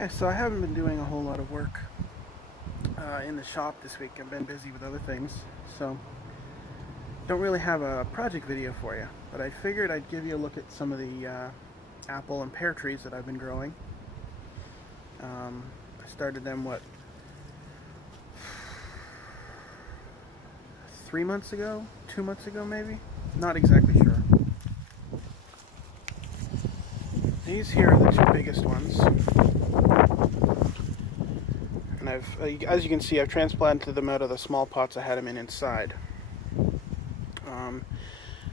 Yeah, so I haven't been doing a whole lot of work in the shop this week. I've been busy with other things, so don't really have a project video for you. But I figured I'd give you a look at some of the apple and pear trees that I've been growing. I started them, 3 months ago? 2 months ago, maybe? Not exactly sure. These here are the two biggest ones. And as you can see, I've transplanted them out of the small pots I had them in inside.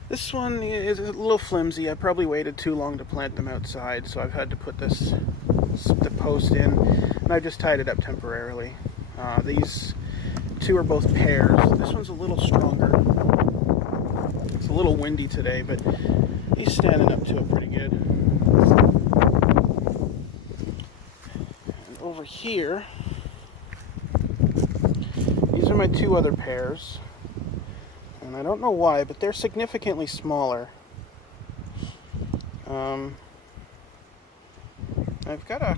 This one is a little flimsy. I probably waited too long to plant them outside, so I've had to put the post in, and I've just tied it up temporarily. These two are both pears. This one's a little stronger. It's a little windy today, but he's standing up to it pretty good. And over here, these are my two other pears. And I don't know why, but they're significantly smaller. I've got a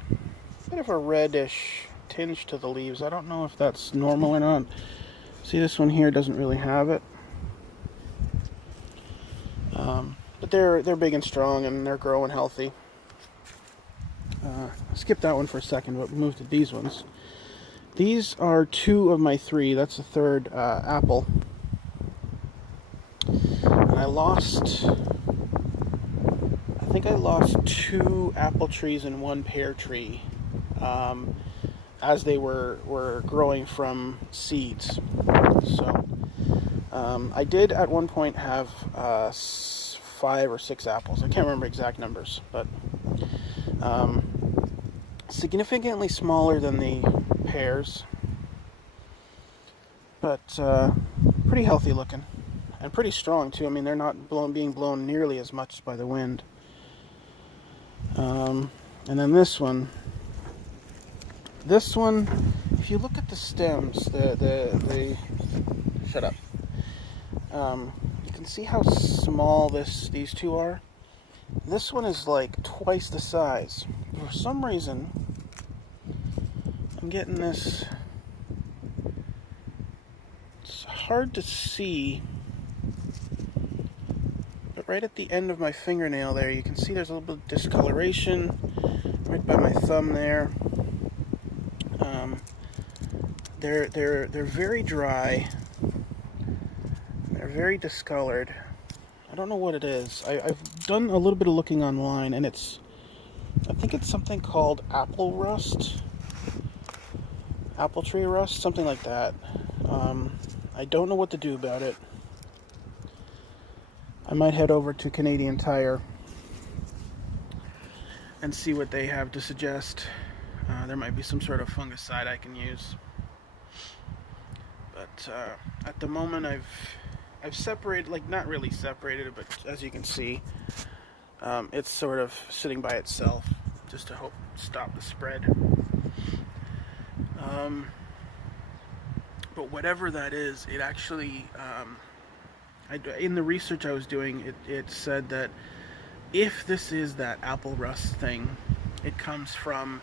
bit of a reddish tinge to the leaves. I don't know if that's normal or not. See, this one here doesn't really have it. But they're big and strong, and they're growing healthy. Skip that one for a second, but move to these ones. These are two of my three. That's the third apple. And I think I lost two apple trees and one pear tree as they were growing from seeds. So I did at one point have 5 or 6 apples. I can't remember exact numbers, but significantly smaller than the pears, but pretty healthy looking. And pretty strong too. I mean, they're not being blown nearly as much by the wind. And then this one, if you look at the stems, shut up. You can see how small these two are. This one is like twice the size. For some reason, I'm getting this. It's hard to see. Right at the end of my fingernail there, you can see there's a little bit of discoloration right by my thumb there. They're very dry. They're very discolored. I don't know what it is. I've done a little bit of looking online, and I think it's something called apple rust, apple tree rust, something like that. I don't know what to do about it. I might head over to Canadian Tire and see what they have to suggest. There might be some sort of fungicide I can use. But at the moment I've separated, like not really separated it, but as you can see, it's sort of sitting by itself just to stop the spread. But whatever that is, it actually... in the research I was doing, it said that if this is that apple rust thing, it comes from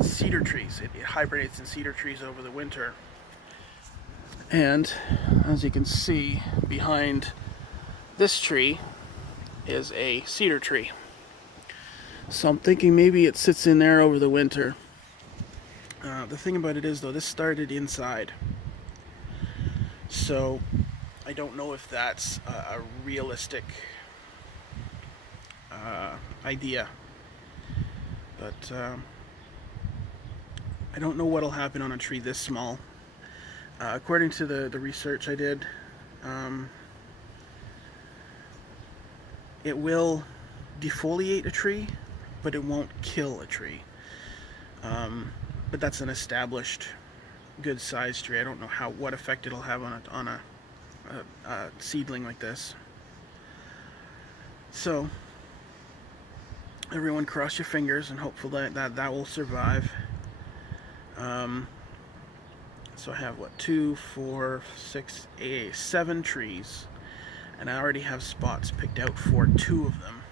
cedar trees. It hibernates in cedar trees over the winter. And as you can see, behind this tree is a cedar tree. So I'm thinking maybe it sits in there over the winter. The thing about it is, though, this started inside. So I don't know if that's a realistic idea, but I don't know what'll happen on a tree this small. According to the research I did, it will defoliate a tree, but it won't kill a tree. But that's an established good sized tree. I don't know what effect it'll have on a seedling like this. So everyone cross your fingers and hope that will survive. So I have 2, 4, 6, 8, 7 trees, and I already have spots picked out for 2 of them.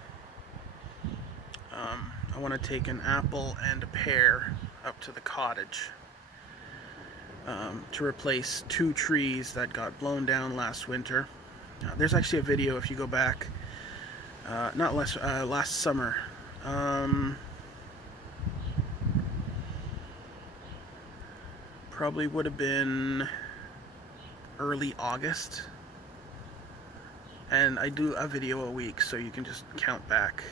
I want to take an apple and a pear up to the cottage to replace 2 trees that got blown down last winter. There's actually a video if you go back, last summer. Probably would have been early August. And I do a video a week, so you can just count back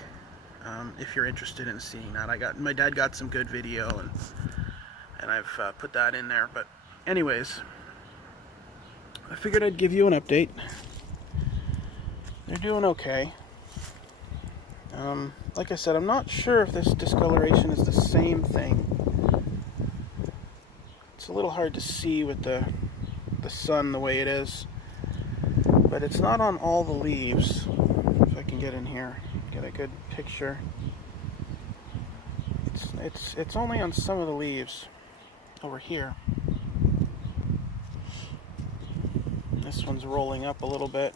if you're interested in seeing that. My dad got some good video, and I've put that in there. But anyways, I figured I'd give you an update. They're doing okay. Like I said, I'm not sure if this discoloration is the same thing. It's a little hard to see with the sun the way it is, but it's not on all the leaves. If I can get in here, get a good picture. It's only on some of the leaves over here. This one's rolling up a little bit.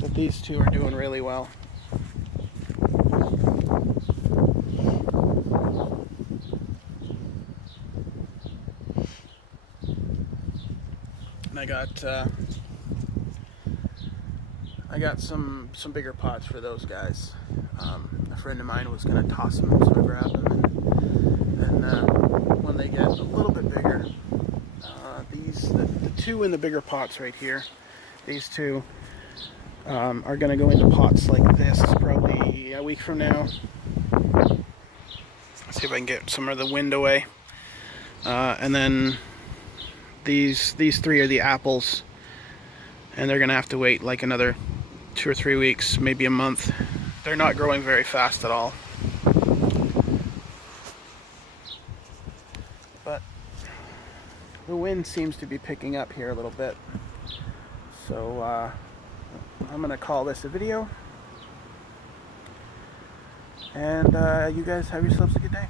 But these two are doing really well. And I got some bigger pots for those guys. A friend of mine was going to toss them, so I grabbed them. And when they get a little bit bigger, the 2 in the bigger pots right here, these 2 are going to go into pots like this probably a week from now. Let's see if I can get some of the wind away. And then these 3 are the apples, and they're going to have to wait like another 2 or 3 weeks, maybe a month. They're not growing very fast at all. But the wind seems to be picking up here a little bit. So I'm going to call this a video. And you guys have yourselves a good day.